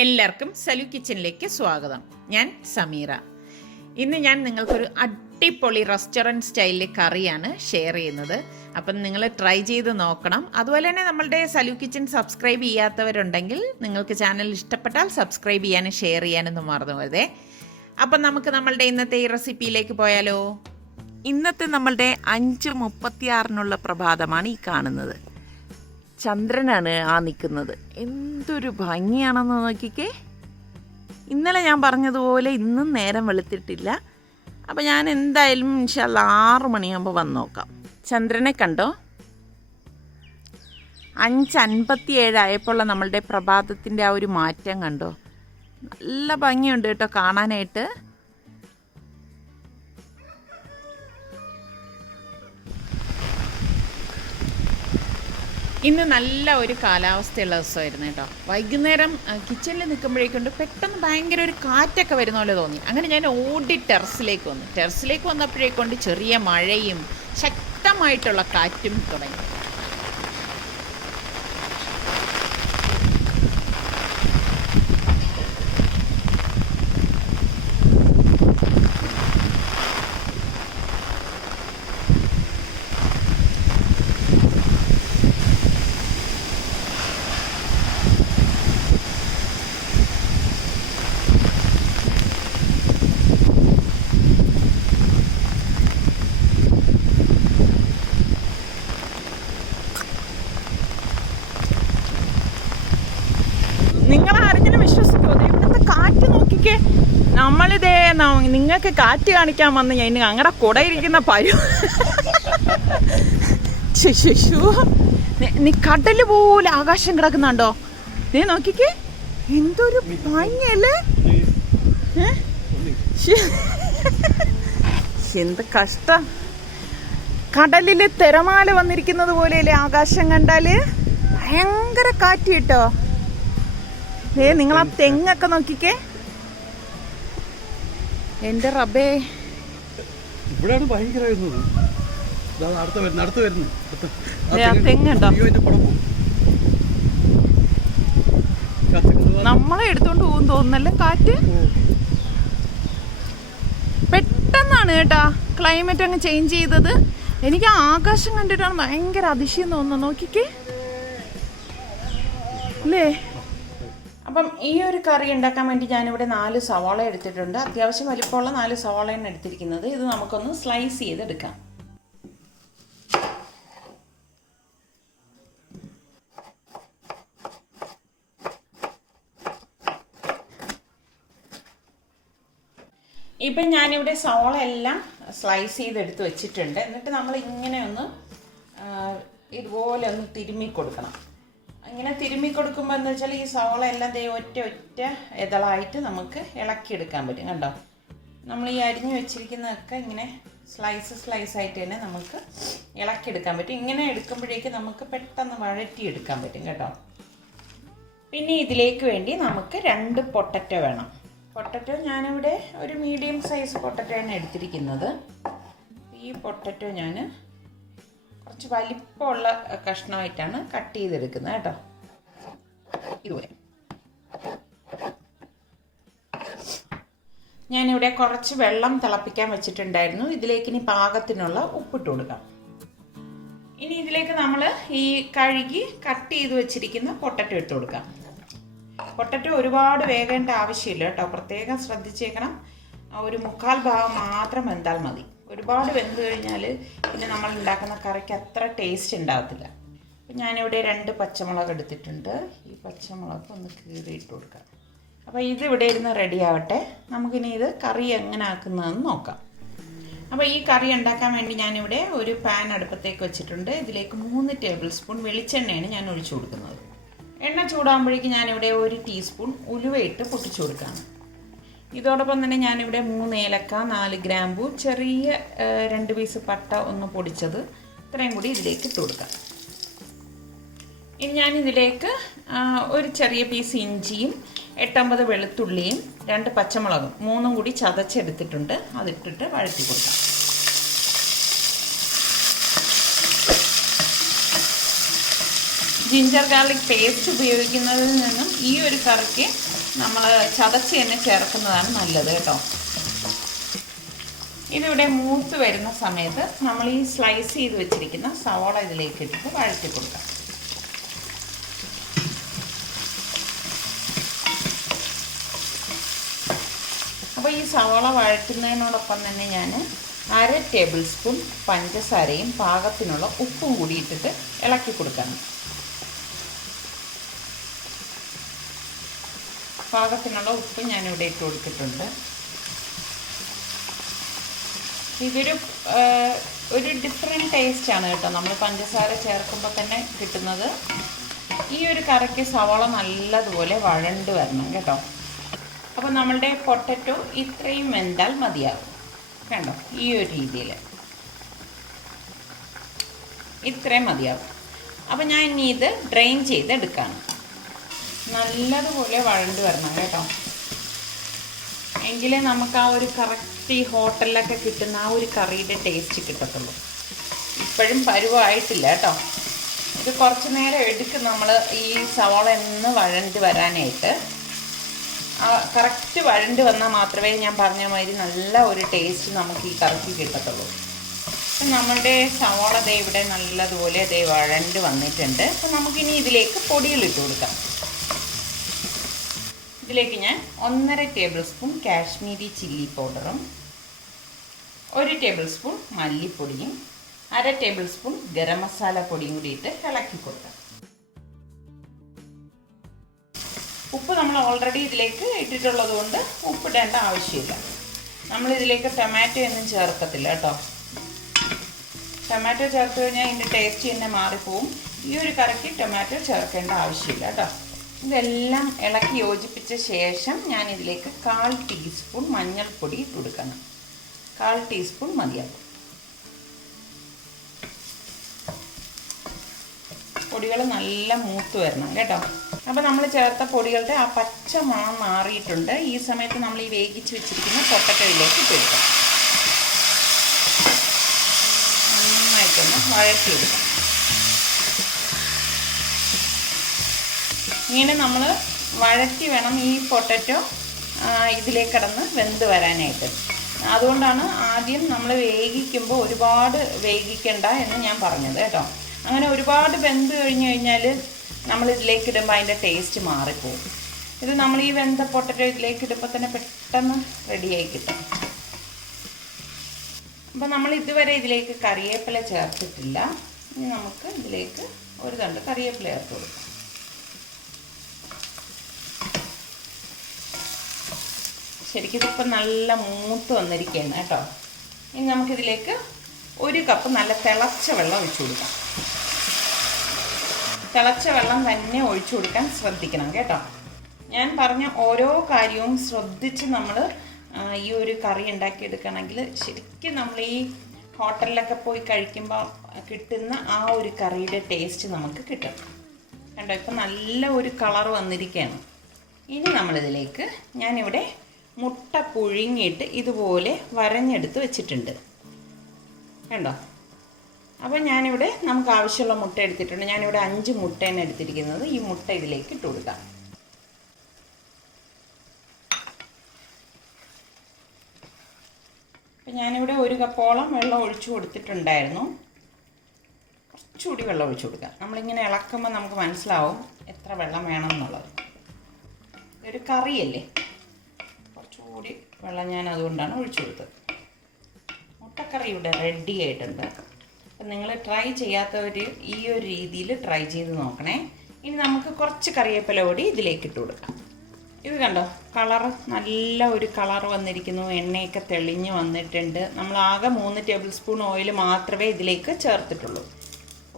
എല്ലാവർക്കും സലു കിച്ചനിലേക്ക് സ്വാഗതം. ഞാൻ സമീറ. ഇന്ന് ഞാൻ നിങ്ങൾക്കൊരു അടിപൊളി റെസ്റ്റോറൻറ്റ് സ്റ്റൈലിലെ കറിയാണ് ഷെയർ ചെയ്യുന്നത്. അപ്പം നിങ്ങൾ ട്രൈ ചെയ്ത് നോക്കണം. അതുപോലെ തന്നെ നമ്മളുടെ സലു കിച്ചൻ സബ്സ്ക്രൈബ് ചെയ്യാത്തവരുണ്ടെങ്കിൽ നിങ്ങൾക്ക് ചാനൽ ഇഷ്ടപ്പെട്ടാൽ സബ്സ്ക്രൈബ് ചെയ്യാനും ഷെയർ ചെയ്യാനൊന്നും മറന്നു പോകരുതേ. അപ്പം നമുക്ക് നമ്മളുടെ ഇന്നത്തെ ഈ റെസിപ്പിയിലേക്ക് പോയാലോ. ഇന്നത്തെ നമ്മളുടെ 5:36 പ്രഭാതമാണ് ഈ കാണുന്നത്. ചന്ദ്രനാണ് ആ നിൽക്കുന്നത്. എന്തൊരു ഭംഗിയാണെന്ന് നോക്കിക്കേ. ഇന്നലെ ഞാൻ പറഞ്ഞതുപോലെ ഇന്നും നേരം വെളുത്തിട്ടില്ല. അപ്പോൾ ഞാൻ എന്തായാലും ഇൻഷാല്ലാ 6 മണിയാകുമ്പോൾ വന്ന് നോക്കാം. ചന്ദ്രനെ കണ്ടോ? 5:57 ആയപ്പോൾ നമ്മളുടെ പ്രഭാതത്തിൻ്റെ ആ ഒരു മാറ്റം കണ്ടോ? നല്ല ഭംഗിയുണ്ട് കേട്ടോ കാണാനായിട്ട്. ഇന്ന് നല്ല ഒരു കാലാവസ്ഥയുള്ള ദിവസമായിരുന്നു കേട്ടോ. വൈകുന്നേരം കിച്ചണിൽ നിൽക്കുമ്പോഴേക്കൊണ്ട് പെട്ടെന്ന് ഭയങ്കര ഒരു കാറ്റൊക്കെ വരുന്ന പോലെ തോന്നി. അങ്ങനെ ഞാൻ ഓടി ടെറസിലേക്ക് വന്നപ്പോഴേക്കൊണ്ട് ചെറിയ മഴയും ശക്തമായിട്ടുള്ള കാറ്റും തുടങ്ങി. നിങ്ങളാരെങ്കിലും വിശ്വസിക്കുമോ? ഇവിടുത്തെ കാറ്റ് നോക്കിക്കേ. നമ്മളിതേ നിങ്ങൾക്ക് കാറ്റ് കാണിക്കാൻ വന്ന് ഞാൻ ഞങ്ങളുടെ കുടയിരിക്കുന്ന നീ കടല് പോലെ ആകാശം കിടക്കുന്നുണ്ടോ? നീ നോക്കിക്കേ, എന്തൊരു ഭംഗിയല്ലേ. എന്ത് കഷ്ടം. കടലില് തിരമാല വന്നിരിക്കുന്നത് പോലെയല്ലേ ആകാശം കണ്ടാല്. ഭയങ്കര കാറ്റ് കേട്ടോ. നിങ്ങൾ ആ തെങ്ങൊക്കെ നോക്കിക്കേ. എന്റെ റബ്ബേ, ഇവിടെയാണ് ഭയങ്കര തെങ്ങുണ്ടോ? നമ്മളെ എടുത്തോണ്ട് പോകും തോന്നുന്നല്ലേ കാറ്റ്. പെട്ടെന്നാണ് കേട്ടാ ക്ലൈമറ്റ് അങ്ങ് ചേഞ്ച് ചെയ്തത്. എനിക്ക് ആകാശം കണ്ടിട്ടാണ് ഭയങ്കര അതിശയം തോന്നുന്നു. നോക്കിക്കേ അല്ലേ. അപ്പം ഈ ഒരു കറി ഉണ്ടാക്കാൻ വേണ്ടി ഞാനിവിടെ 4 സവാള എടുത്തിട്ടുണ്ട്. അത്യാവശ്യം വലിപ്പമുള്ള 4 സവാളയാണ് എടുത്തിരിക്കുന്നത്. ഇത് നമുക്കൊന്ന് സ്ലൈസ് ചെയ്തെടുക്കാം. ഇപ്പം ഞാനിവിടെ സവാള എല്ലാം സ്ലൈസ് ചെയ്തെടുത്ത് വെച്ചിട്ടുണ്ട്. എന്നിട്ട് നമ്മൾ ഇങ്ങനെ ഒന്ന് ഇതുപോലെ ഒന്ന് തിരുമ്മി കൊടുക്കണം. ഇങ്ങനെ തിരുമ്മി കൊടുക്കുമ്പോൾ എന്ന് വെച്ചാൽ ഈ സവാള എല്ലാം ഒറ്റ ഇതളായിട്ട് നമുക്ക് ഇളക്കിയെടുക്കാൻ പറ്റും. കണ്ടോ, നമ്മൾ ഈ അരിഞ്ഞു വെച്ചിരിക്കുന്നതൊക്കെ ഇങ്ങനെ സ്ലൈസ് ആയിട്ട് തന്നെ നമുക്ക് ഇളക്കിയെടുക്കാൻ പറ്റും. ഇങ്ങനെ എടുക്കുമ്പോഴേക്ക് നമുക്ക് പെട്ടെന്ന് വഴറ്റിയെടുക്കാൻ പറ്റും കേട്ടോ. പിന്നെ ഇതിലേക്ക് വേണ്ടി നമുക്ക് 2 പൊട്ടറ്റോ വേണം. പൊട്ടറ്റോ ഞാനിവിടെ ഒരു മീഡിയം സൈസ് പൊട്ടറ്റോയാണ് എടുത്തിരിക്കുന്നത്. ഈ പൊട്ടറ്റോ ഞാൻ കുറച്ച് വലിപ്പമുള്ള കഷ്ണമായിട്ടാണ് കട്ട് ചെയ്തെടുക്കുന്നത് കേട്ടോ. ഇതുപോലെ ഞാനിവിടെ കുറച്ച് വെള്ളം തിളപ്പിക്കാൻ വെച്ചിട്ടുണ്ടായിരുന്നു. ഇതിലേക്ക് ഇനി പാകത്തിനുള്ള ഉപ്പിട്ട് കൊടുക്കാം. ഇനി ഇതിലേക്ക് നമ്മൾ ഈ കഴുകി കട്ട് ചെയ്ത് വെച്ചിരിക്കുന്ന പൊട്ടറ്റോ ഇട്ട് കൊടുക്കാം. പൊട്ടറ്റോ ഒരുപാട് വേകേണ്ട ആവശ്യമില്ല കേട്ടോ. പ്രത്യേകം ശ്രദ്ധിച്ചേക്കണം. ഒരു 1/4 ഭാഗം മാത്രം വെന്താൽ മതി. ഒരുപാട് വെന്ത് കഴിഞ്ഞാൽ പിന്നെ നമ്മൾ ഉണ്ടാക്കുന്ന കറിക്ക് അത്ര ടേസ്റ്റ് ഉണ്ടാകത്തില്ല. അപ്പം ഞാനിവിടെ 2 പച്ചമുളക് എടുത്തിട്ടുണ്ട്. ഈ പച്ചമുളക് ഒന്ന് കീറിയിട്ട് കൊടുക്കാം. അപ്പോൾ ഇത് ഇവിടെ ഇരുന്ന് റെഡി ആവട്ടെ. നമുക്കിനി ഇത് കറി എങ്ങനെ ആക്കുന്നതെന്ന് നോക്കാം. അപ്പോൾ ഈ കറി ഉണ്ടാക്കാൻ വേണ്ടി ഞാനിവിടെ ഒരു പാൻ അടുപ്പത്തേക്ക് വെച്ചിട്ടുണ്ട്. ഇതിലേക്ക് 3 ടേബിൾ സ്പൂൺ വെളിച്ചെണ്ണയാണ് ഞാൻ ഒഴിച്ചു കൊടുക്കുന്നത്. എണ്ണ ചൂടാകുമ്പോഴേക്ക് ഞാനിവിടെ 1 ടീസ്പൂൺ ഉലുവയിട്ട് പൊട്ടിച്ചു കൊടുക്കുകയാണ്. ഇതോടൊപ്പം തന്നെ ഞാനിവിടെ 3 ഏലക്ക, 4 ഗ്രാമ്പൂ, ചെറിയ 2 പീസ് പട്ട ഒന്ന് പൊടിച്ചത്, ഇത്രയും കൂടി ഇതിലേക്ക് ഇട്ട് കൊടുക്കാം. ഇനി ഞാനിതിലേക്ക് ഒരു ചെറിയ പീസ് ഇഞ്ചിയും 8-9 വെളുത്തുള്ളിയും 2 പച്ചമുളകും 3 കൂടി ചതച്ചെടുത്തിട്ടുണ്ട്. അതിട്ടിട്ട് വഴറ്റി കൊടുക്കാം. ജിഞ്ചർ ഗാർലിക് പേസ്റ്റ് ഉപയോഗിക്കുന്നതിൽ നിന്നും ഈ ഒരു കറിക്ക് നമ്മൾ ചതച്ച് തന്നെ ചേർക്കുന്നതാണ് നല്ലത് കേട്ടോ. ഇതിവിടെ മൂത്ത് വരുന്ന സമയത്ത് നമ്മൾ ഈ സ്ലൈസ് ചെയ്ത് വെച്ചിരിക്കുന്ന സവാള ഇതിലേക്ക് ഇട്ടിട്ട് വഴറ്റി കൊടുക്കാം. അപ്പോൾ ഈ സവാള വഴറ്റുന്നതിനോടൊപ്പം തന്നെ ഞാൻ 1/2 ടേബിൾ സ്പൂൺ പഞ്ചസാരയും പാകത്തിനുള്ള ഉപ്പും കൂടി ഇട്ടിട്ട് ഇളക്കി കൊടുക്കണം. പാകത്തിനുള്ള ഉപ്പ് ഞാനിവിടെ ഇട്ട് കൊടുത്തിട്ടുണ്ട്. ഒരു ഡിഫറെൻറ്റ് ടേസ്റ്റാണ് കേട്ടോ നമ്മൾ പഞ്ചസാര ചേർക്കുമ്പോൾ തന്നെ കിട്ടുന്നത്. ഈ ഒരു കറിക്ക് സവാള നല്ലതുപോലെ വഴണ്ട് വരണം കേട്ടോ. അപ്പോൾ നമ്മളുടെ പൊട്ടറ്റോ ഇത്രയും വെന്താൽ മതിയാകും കണ്ടോ. ഈ ഒരു രീതിയിൽ ഇത്രയും മതിയാകും. അപ്പോൾ ഞാൻ ഇനി ഇത് ഡ്രെയിൻ ചെയ്തെടുക്കാണ്. നല്ലതുപോലെ വഴണ്ട് വരണം കേട്ടോ. എങ്കിലേ നമുക്ക് ആ ഒരു കറക്റ്റ് ഈ ഹോട്ടലിലൊക്കെ കിട്ടുന്ന ആ ഒരു കറിയുടെ ടേസ്റ്റ് കിട്ടത്തുള്ളൂ. ഇപ്പോഴും പരുവായിട്ടില്ല കേട്ടോ. ഇത് കുറച്ച് നേരം എടുക്കും നമ്മൾ ഈ സവാള ഒന്ന് വഴണ്ട് വരാനായിട്ട്. കറക്റ്റ് വഴണ്ട് വന്നാൽ മാത്രമേ ഞാൻ പറഞ്ഞ മാതിരി നല്ല ഒരു ടേസ്റ്റ് നമുക്ക് ഈ കറിക്ക് കിട്ടത്തുള്ളൂ. അപ്പം നമ്മളുടെ സവാള ദേ ഇവിടെ നല്ലതുപോലെ ദേ വഴണ്ട് വന്നിട്ടുണ്ട്. അപ്പം നമുക്കിനി ഇതിലേക്ക് പൊടികളിട്ട് കൊടുക്കാം. ഇതിലേക്ക് ഞാൻ 1.5 ടേബിൾ സ്പൂൺ കാശ്മീരി ചില്ലി പൗഡറും 1 ടേബിൾ സ്പൂൺ മല്ലിപ്പൊടിയും 1/2 ടേബിൾ സ്പൂൺ ഗരം മസാല പൊടിയും കൂടി ഇട്ട് ഇളക്കി കൊടുക്കാം. ഉപ്പ് നമ്മൾ ഓൾറെഡി ഇതിലേക്ക് ഇട്ടിട്ടുള്ളത് കൊണ്ട് ഉപ്പിടേണ്ട ആവശ്യമില്ല. നമ്മളിതിലേക്ക് ടൊമാറ്റോ ഒന്നും ചേർക്കത്തില്ല കേട്ടോ. ടൊമാറ്റോ ചേർത്ത് കഴിഞ്ഞാൽ ഇതിൻ്റെ ടേസ്റ്റ് തന്നെ മാറിപ്പോവും. ഈ ഒരു കറിക്ക് ടൊമാറ്റോ ചേർക്കേണ്ട ആവശ്യമില്ല കേട്ടോ. ഇതെല്ലാം ഇളക്കി യോജിപ്പിച്ച ശേഷം ഞാൻ ഇതിലേക്ക് 1/4 ടീസ്പൂൺ മഞ്ഞൾപ്പൊടി ഇട്ട് കൊടുക്കണം. 1/4 ടീസ്പൂൺ മതിയാകും. പൊടികൾ നല്ല മൂത്ത് വരണം കേട്ടോ. അപ്പോൾ നമ്മൾ ചേർത്ത പൊടികളുടെ ആ പച്ച മണം മാറിയിട്ടുണ്ട്. ഈ സമയത്ത് നമ്മൾ ഈ വേവിച്ച് വെച്ചിരിക്കുന്ന പൊട്ടറ്റോയിലേക്ക് ഇട്ട് കൊടുക്കാം. നന്നായിട്ടൊന്ന് വഴറ്റിയെടുക്കാം. ഇങ്ങനെ നമ്മൾ വഴറ്റി വേണം ഈ പൊട്ടറ്റോ ഇതിലേക്ക് കിടന്ന് വെന്ത് വരാനായിട്ട്. അതുകൊണ്ടാണ് ആദ്യം നമ്മൾ വേവിക്കുമ്പോൾ ഒരുപാട് വേവിക്കണ്ട എന്ന് ഞാൻ പറഞ്ഞത് കേട്ടോ. അങ്ങനെ ഒരുപാട് വെന്ത് കഴിഞ്ഞ് കഴിഞ്ഞാൽ നമ്മൾ ഇതിലേക്ക് ഇടുമ്പോൾ അതിൻ്റെ ടേസ്റ്റ് മാറിപ്പോകും. ഇത് നമ്മൾ ഈ വെന്ത പൊട്ടറ്റോ ഇതിലേക്ക് ഇടുമ്പോൾ തന്നെ പെട്ടെന്ന് റെഡിയായി കിട്ടും. അപ്പോൾ നമ്മൾ ഇതുവരെ ഇതിലേക്ക് കറിവേപ്പില ചേർത്തിട്ടില്ല. ഇനി നമുക്ക് ഇതിലേക്ക് ഒരു തണ്ട് കറിവേപ്പില ചേർത്ത് കൊടുക്കാം. ശരിക്കും ഇതിപ്പോൾ നല്ല മൂത്ത് വന്നിരിക്കുകയാണ് കേട്ടോ. ഇനി നമുക്കിതിലേക്ക് 1 കപ്പ് നല്ല തിളച്ച വെള്ളം ഒഴിച്ചു കൊടുക്കാം. തിളച്ച വെള്ളം തന്നെ ഒഴിച്ചു കൊടുക്കാൻ ശ്രദ്ധിക്കണം കേട്ടോ. ഞാൻ പറഞ്ഞ ഓരോ കാര്യവും ശ്രദ്ധിച്ച് നമ്മൾ ഈ ഒരു കറി ഉണ്ടാക്കിയെടുക്കണമെങ്കിൽ ശരിക്കും നമ്മൾ ഈ ഹോട്ടലിലൊക്കെ പോയി കഴിക്കുമ്പോൾ കിട്ടുന്ന ആ ഒരു കറിയുടെ ടേസ്റ്റ് നമുക്ക് കിട്ടും കണ്ടോ. ഇപ്പം നല്ല ഒരു കളർ വന്നിരിക്കുകയാണ്. ഇനി നമ്മളിതിലേക്ക് ഞാനിവിടെ മുട്ട പുഴുങ്ങിയിട്ട് ഇതുപോലെ വരഞ്ഞെടുത്ത് വെച്ചിട്ടുണ്ട് കണ്ടോ. അപ്പോൾ ഞാനിവിടെ നമുക്ക് ആവശ്യമുള്ള മുട്ട എടുത്തിട്ടുണ്ട്. ഞാനിവിടെ 5 മുട്ടയാണ് എടുത്തിരിക്കുന്നത്. ഈ മുട്ട ഇതിലേക്ക് ഇട്ട് കൊടുക്കാം. അപ്പം ഞാനിവിടെ 1 കപ്പോളം വെള്ളം ഒഴിച്ചു കൊടുത്തിട്ടുണ്ടായിരുന്നു. കുറച്ചുകൂടി വെള്ളം ഒഴിച്ചു കൊടുക്കാം. നമ്മളിങ്ങനെ ഇളക്കുമ്പോൾ നമുക്ക് മനസ്സിലാവും എത്ര വെള്ളം വേണം എന്നുള്ളത്. ഒരു കറിയല്ലേ, കുറച്ചുകൂടി വെള്ളം ഞാൻ അതുകൊണ്ടാണ് ഒഴിച്ചു കൊടുത്തത്. മുട്ടക്കറി ഇവിടെ റെഡി ആയിട്ടുണ്ട്. അപ്പം നിങ്ങൾ ട്രൈ ചെയ്യാത്തവർ ഈ ഒരു രീതിയിൽ ട്രൈ ചെയ്ത് നോക്കണേ. ഇനി നമുക്ക് കുറച്ച് കറിവേപ്പില കൂടി ഇതിലേക്ക് ഇട്ട് കൊടുക്കാം. ഇത് കണ്ടോ, കളറ് നല്ല ഒരു കളർ വന്നിരിക്കുന്നു. എണ്ണയൊക്കെ തെളിഞ്ഞ് വന്നിട്ടുണ്ട്. നമ്മൾ ആകെ 3 ടേബിൾ സ്പൂൺ ഓയിൽ മാത്രമേ ഇതിലേക്ക് ചേർത്തിട്ടുള്ളൂ.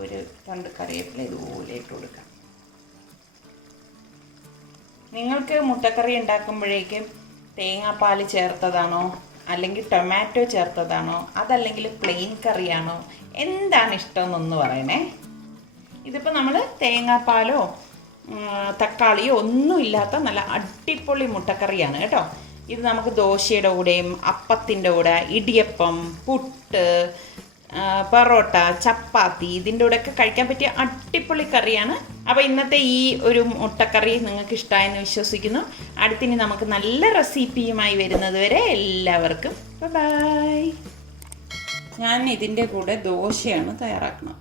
1 തണ്ട് കറിവേപ്പില ഇതുപോലെ ഇട്ട് കൊടുക്കാം. നിങ്ങൾക്ക് മുട്ടക്കറി ഉണ്ടാക്കുമ്പോഴേക്കും തേങ്ങാപ്പാൽ ചേർത്തതാണോ അല്ലെങ്കിൽ ടൊമാറ്റോ ചേർത്തതാണോ അതല്ലെങ്കിൽ പ്ലെയിൻ കറിയാണോ എന്താണ് ഇഷ്ടമെന്നൊന്ന് പറയണേ. ഇതിപ്പോൾ നമ്മൾ തേങ്ങാപ്പാലോ തക്കാളിയോ ഒന്നുമില്ലാത്ത നല്ല അടിപൊളി മുട്ടക്കറിയാണ് കേട്ടോ. ഇത് നമുക്ക് ദോശയുടെ കൂടെയും അപ്പത്തിൻ്റെ കൂടെ, ഇടിയപ്പം, പുട്ട്, പൊറോട്ട, ചപ്പാത്തി ഇതിൻ്റെ കൂടെയൊക്കെ കഴിക്കാൻ പറ്റിയ അടിപൊളി കറിയാണ്. അപ്പോൾ ഇന്നത്തെ ഈ ഒരു മുട്ടക്കറി നിങ്ങൾക്ക് ഇഷ്ടമായെന്ന് വിശ്വസിക്കുന്നു. അടുത്തിനി നമുക്ക് നല്ല റെസിപ്പിയുമായി വരുന്നത് വരെ എല്ലാവർക്കും ബൈ. ഞാൻ ഇതിൻ്റെ കൂടെ ദോശയാണ് തയ്യാറാക്കുന്നത്.